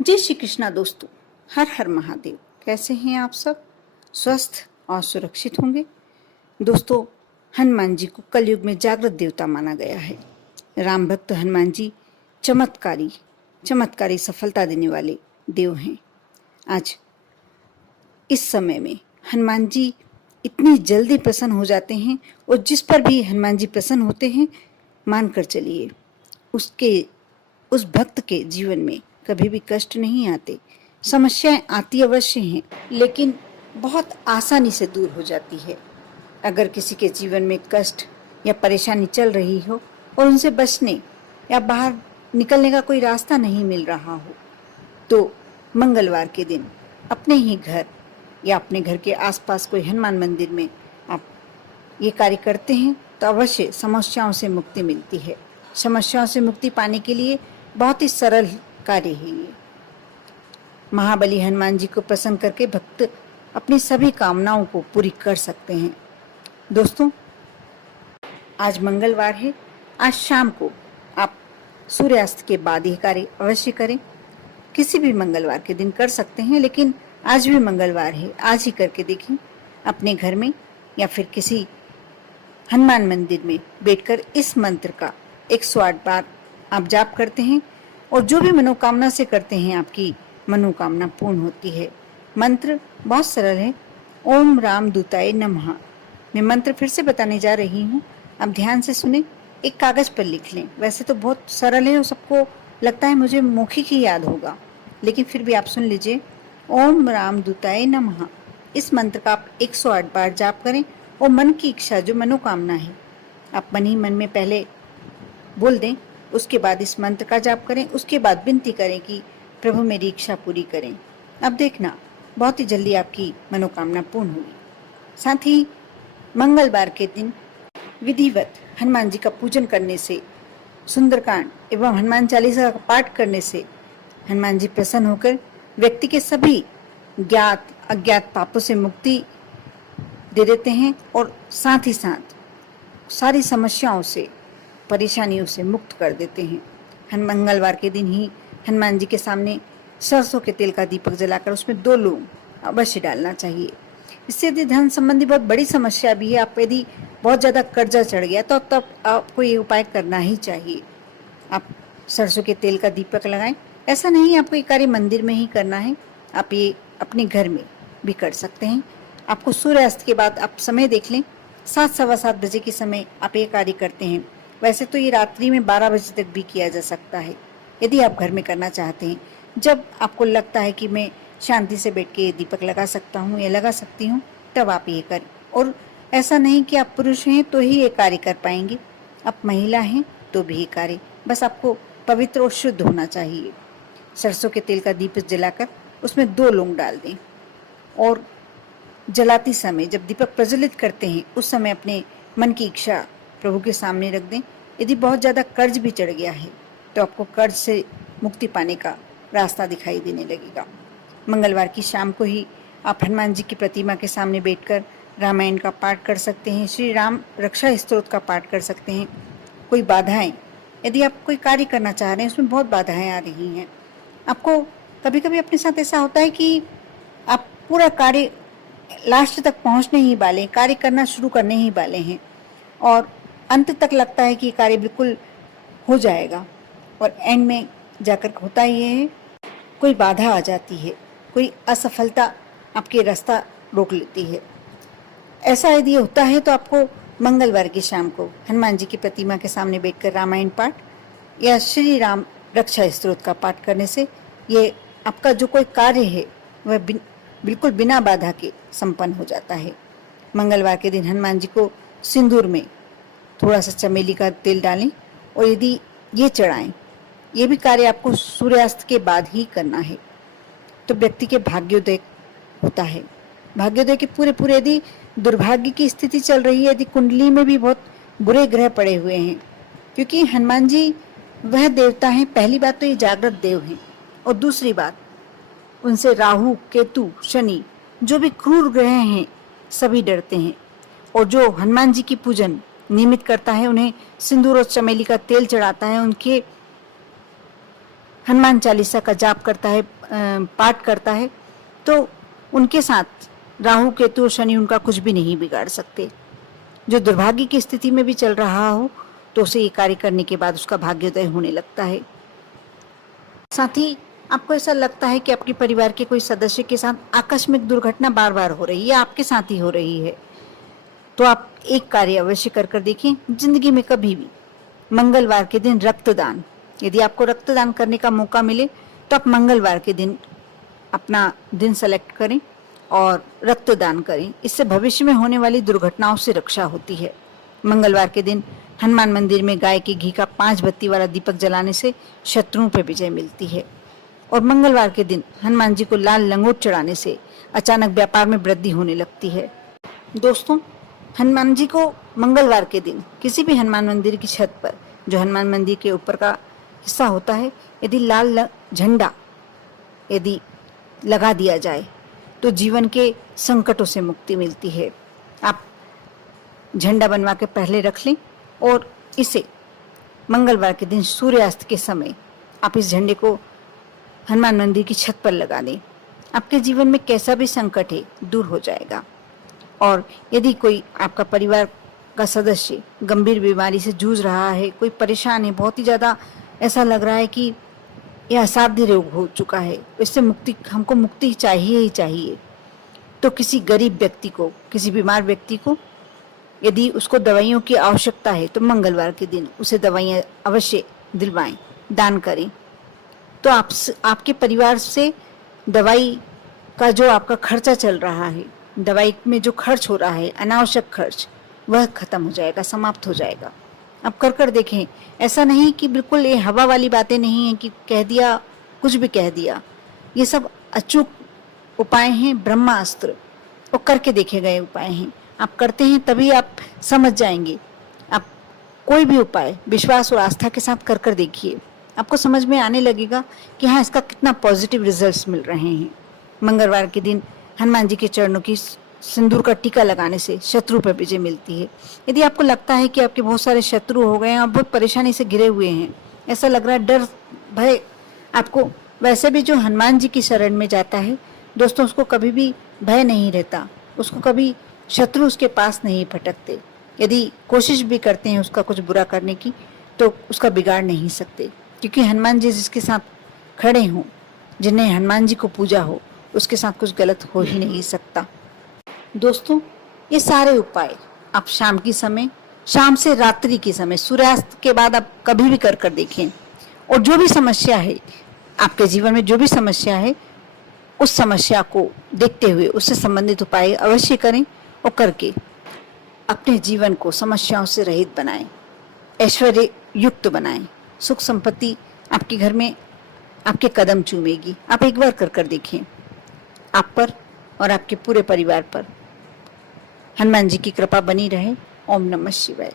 जय श्री कृष्णा दोस्तों। हर हर महादेव। कैसे हैं आप सब? स्वस्थ और सुरक्षित होंगे। दोस्तों, हनुमान जी को कलयुग में जागृत देवता माना गया है। राम भक्त हनुमान जी चमत्कारी सफलता देने वाले देव हैं। आज इस समय में हनुमान जी इतनी जल्दी प्रसन्न हो जाते हैं और जिस पर भी हनुमान जी प्रसन्न होते हैं, मानकर चलिए उस भक्त के जीवन में कभी भी कष्ट नहीं आते। समस्याएं आती अवश्य हैं, लेकिन बहुत आसानी से दूर हो जाती है। अगर किसी के जीवन में कष्ट या परेशानी चल रही हो और उनसे बचने या बाहर निकलने का कोई रास्ता नहीं मिल रहा हो, तो मंगलवार के दिन अपने ही घर या अपने घर के आसपास कोई हनुमान मंदिर में आप ये कार्य करते हैं तो अवश्य समस्याओं से मुक्ति मिलती है। समस्याओं से मुक्ति पाने के लिए बहुत ही सरल कार्य है ये। महाबली हनुमान जी को प्रसन्न करके भक्त अपनी सभी कामनाओं को पूरी कर सकते हैं। दोस्तों, आज मंगलवार है। आज शाम को आप सूर्यास्त के बाद यह कार्य अवश्य करें। किसी भी मंगलवार के दिन कर सकते हैं, लेकिन आज भी मंगलवार है, आज ही करके देखें। अपने घर में या फिर किसी हनुमान मंदिर में बैठकर इस मंत्र का 108 बार आप जाप करते हैं और जो भी मनोकामना से करते हैं, आपकी मनोकामना पूर्ण होती है। मंत्र बहुत सरल है। ओम राम दूताय नमः। मैं मंत्र फिर से बताने जा रही हूँ, आप ध्यान से सुने। एक कागज पर लिख लें। वैसे तो बहुत सरल है और सबको लगता है मुझे मौखिक ही याद होगा, लेकिन फिर भी आप सुन लीजिए। ओम राम दूताय नमः। इस मंत्र का आप 108 बार जाप करें और मन की इच्छा, जो मनोकामना है, आप मन ही मन में पहले बोल दें। उसके बाद इस मंत्र का जाप करें। उसके बाद विनती करें कि प्रभु मेरी इच्छा पूरी करें। अब देखना, बहुत ही जल्दी आपकी मनोकामना पूर्ण होगी। साथ ही मंगलवार के दिन विधिवत हनुमान जी का पूजन करने से, सुंदरकांड एवं हनुमान चालीसा का पाठ करने से हनुमान जी प्रसन्न होकर व्यक्ति के सभी ज्ञात अज्ञात पापों से मुक्ति दे देते हैं और साथ ही साथ सारी समस्याओं से, परेशानियों से मुक्त कर देते हैं। मंगलवार के दिन ही हनुमान जी के सामने सरसों के तेल का दीपक जलाकर उसमें 2 लौंग अवश्य डालना चाहिए। इससे यदि धन संबंधी बहुत बड़ी समस्या भी है, आप यदि बहुत ज़्यादा कर्जा चढ़ गया, तो तब आपको ये उपाय करना ही चाहिए। आप सरसों के तेल का दीपक लगाएं। ऐसा नहीं आपको ये कार्य मंदिर में ही करना है, आप ये अपने घर में भी कर सकते हैं। आपको सूर्यास्त के बाद आप समय देख लें, 7 सवा 7 बजे के समय आप ये कार्य करते हैं। वैसे तो ये रात्रि में 12 बजे तक भी किया जा सकता है, यदि आप घर में करना चाहते हैं। जब आपको लगता है कि मैं शांति से बैठ के दीपक लगा सकता हूँ या लगा सकती हूँ, तब आप ये करें। और ऐसा नहीं कि आप पुरुष हैं तो ही ये कार्य कर पाएंगे, आप महिला हैं तो भी ये कार्य, बस आपको पवित्र और शुद्ध होना चाहिए। सरसों के तेल का दीपक जलाकर उसमें 2 लौंग डाल दें और जलाते समय, जब दीपक प्रज्वलित करते हैं, उस समय अपने मन की इच्छा प्रभु के सामने रख दें। यदि बहुत ज़्यादा कर्ज भी चढ़ गया है तो आपको कर्ज से मुक्ति पाने का रास्ता दिखाई देने लगेगा। मंगलवार की शाम को ही आप हनुमान जी की प्रतिमा के सामने बैठकर रामायण का पाठ कर सकते हैं, श्री राम रक्षा स्तोत्र का पाठ कर सकते हैं। कोई बाधाएं, यदि आप कोई कार्य करना चाह रहे हैं, उसमें बहुत बाधाएं आ रही हैं, आपको कभी कभी अपने साथ ऐसा होता है कि आप पूरा कार्य लास्ट तक पहुंचने ही वाले, कार्य करना शुरू करने ही वाले हैं और अंत तक लगता है कि कार्य बिल्कुल हो जाएगा और एंड में जाकर होता ये है, कोई बाधा आ जाती है, कोई असफलता आपके रास्ता रोक लेती है। ऐसा यदि होता है तो आपको मंगलवार की शाम को हनुमान जी की प्रतिमा के सामने बैठकर रामायण पाठ या श्री राम रक्षा स्तोत्र का पाठ करने से ये आपका जो कोई कार्य है वह बिल्कुल बिना बाधा के संपन्न हो जाता है। मंगलवार के दिन हनुमान जी को सिंदूर में थोड़ा सा चमेली का तेल डालें और यदि ये चढ़ाएं। ये भी कार्य आपको सूर्यास्त के बाद ही करना है, तो व्यक्ति के भाग्योदय होता है। भाग्योदय के पूरे यदि दुर्भाग्य की स्थिति चल रही है, यदि कुंडली में भी बहुत बुरे ग्रह पड़े हुए हैं, क्योंकि हनुमान जी वह देवता हैं, पहली बात तो ये जागृत देव हैं और दूसरी बात उनसे राहु, केतु, शनि, जो भी क्रूर ग्रह हैं, सभी डरते हैं। और जो हनुमान जी की पूजन नियमित करता है, उन्हें सिंदूर और चमेली का तेल चढ़ाता है, उनके हनुमान चालीसा का जाप करता है, पाठ करता है, तो उनके साथ राहु केतु और शनि उनका कुछ भी नहीं बिगाड़ सकते। जो दुर्भाग्य की स्थिति में भी चल रहा हो तो उसे ये कार्य करने के बाद उसका भाग्योदय होने लगता है। साथ ही आपको ऐसा लगता है कि आपके परिवार के कोई सदस्य के साथ आकस्मिक दुर्घटना बार बार हो रही है, आपके साथ ही हो रही है, तो आप एक कार्य अवश्य कर देखें। जिंदगी में कभी भी मंगलवार के दिन रक्तदान, यदि आपको रक्तदान करने का मौका मिले तो आप मंगलवार के दिन अपना दिन सेलेक्ट करें और रक्तदान करें। इससे भविष्य में होने वाली दुर्घटनाओं से रक्षा होती है। मंगलवार के दिन हनुमान मंदिर में गाय के घी का 5 बत्ती वाला दीपक जलाने से शत्रुओं पर विजय मिलती है। और मंगलवार के दिन हनुमान जी को लाल लंगोट चढ़ाने से अचानक व्यापार में वृद्धि होने लगती है। दोस्तों, हनुमान जी को मंगलवार के दिन किसी भी हनुमान मंदिर की छत पर, जो हनुमान मंदिर के ऊपर का हिस्सा होता है, यदि लाल झंडा यदि लगा दिया जाए तो जीवन के संकटों से मुक्ति मिलती है। आप झंडा बनवा के पहले रख लें और इसे मंगलवार के दिन सूर्यास्त के समय आप इस झंडे को हनुमान मंदिर की छत पर लगा दें। आपके जीवन में कैसा भी संकट है दूर हो जाएगा। और यदि कोई आपका परिवार का सदस्य गंभीर बीमारी से जूझ रहा है, कोई परेशान है, बहुत ही ज़्यादा ऐसा लग रहा है कि यह असाध्य रोग हो चुका है, इससे मुक्ति, हमको मुक्ति चाहिए ही चाहिए, तो किसी गरीब व्यक्ति को, किसी बीमार व्यक्ति को यदि उसको दवाइयों की आवश्यकता है तो मंगलवार के दिन उसे दवाइयाँ अवश्य दिलवाएं, दान करें। तो आपके परिवार से दवाई का जो आपका खर्चा चल रहा है, दवाई में जो खर्च हो रहा है, अनावश्यक खर्च, वह खत्म हो जाएगा, समाप्त हो जाएगा। अब कर देखें। ऐसा नहीं कि बिल्कुल ये हवा वाली बातें नहीं है कि कह दिया, कुछ भी कह दिया। ये सब अचूक उपाय हैं, ब्रह्मास्त्र, और करके देखे गए उपाय हैं। आप करते हैं तभी आप समझ जाएंगे। आप कोई भी उपाय विश्वास और आस्था के साथ कर देखिए, आपको समझ में आने लगेगा कि हाँ, इसका कितना पॉजिटिव रिजल्ट्स मिल रहे हैं। मंगलवार के दिन हनुमान जी के चरणों की सिंदूर का टीका लगाने से शत्रु पर विजय मिलती है। यदि आपको लगता है कि आपके बहुत सारे शत्रु हो गए हैं और बहुत परेशानी से घिरे हुए हैं, ऐसा लग रहा है, डर भय आपको, वैसे भी जो हनुमान जी की शरण में जाता है दोस्तों, उसको कभी भी भय नहीं रहता, उसको कभी शत्रु उसके पास नहीं भटकते। यदि कोशिश भी करते हैं उसका कुछ बुरा करने की तो उसका बिगाड़ नहीं सकते, क्योंकि हनुमान जी जिसके साथ खड़े हों, जिन्हें हनुमान जी को पूजा हो, उसके साथ कुछ गलत हो ही नहीं सकता। दोस्तों, ये सारे उपाय आप शाम से रात्रि के समय, सूर्यास्त के बाद आप कभी भी कर देखें। और जो भी समस्या है आपके जीवन में, जो भी समस्या है, उस समस्या को देखते हुए उससे संबंधित उपाय अवश्य करें और करके अपने जीवन को समस्याओं से रहित बनाएं, ऐश्वर्य युक्त बनाएं। सुख संपत्ति आपके घर में आपके कदम चूमेगी। आप एक बार कर देखें। आप पर और आपके पूरे परिवार पर हनुमान जी की कृपा बनी रहे। ओम नमः शिवाय।